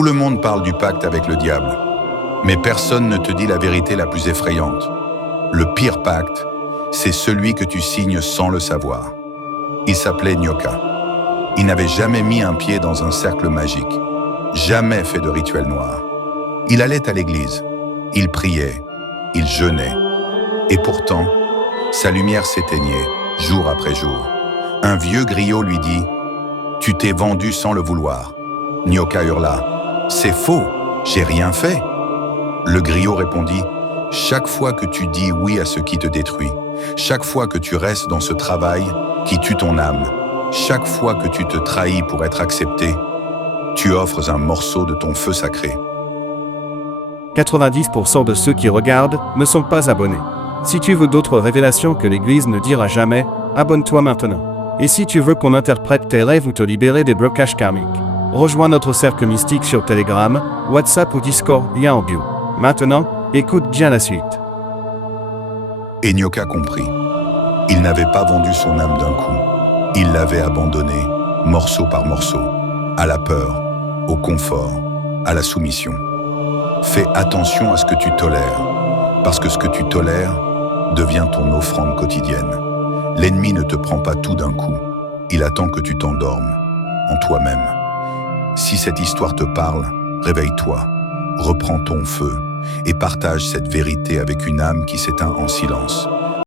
Tout le monde parle du pacte avec le diable, mais personne ne te dit la vérité la plus effrayante. Le pire pacte, c'est celui que tu signes sans le savoir. Il s'appelait Nyoka. Il n'avait jamais mis un pied dans un cercle magique, jamais fait de rituel noir. Il allait à l'église, il priait, il jeûnait. Et pourtant, sa lumière s'éteignait, jour après jour. Un vieux griot lui dit « Tu t'es vendu sans le vouloir ». Nyoka hurla « C'est faux, j'ai rien fait ». Le griot répondit « Chaque fois que tu dis oui à ce qui te détruit, chaque fois que tu restes dans ce travail qui tue ton âme, chaque fois que tu te trahis pour être accepté, tu offres un morceau de ton feu sacré. » 90% de ceux qui regardent ne sont pas abonnés. Si tu veux d'autres révélations que l'Église ne dira jamais, abonne-toi maintenant. Et si tu veux qu'on interprète tes rêves ou te libérer des blocages karmiques, rejoins notre cercle mystique sur Telegram, WhatsApp ou Discord, lien en bio. Maintenant, écoute bien la suite. Et Nyoka comprit. Il n'avait pas vendu son âme d'un coup. Il l'avait abandonnée, morceau par morceau, à la peur, au confort, à la soumission. Fais attention à ce que tu tolères, parce que ce que tu tolères devient ton offrande quotidienne. L'ennemi ne te prend pas tout d'un coup, il attend que tu t'endormes, en toi-même. Si cette histoire te parle, réveille-toi, reprends ton feu et partage cette vérité avec une âme qui s'éteint en silence.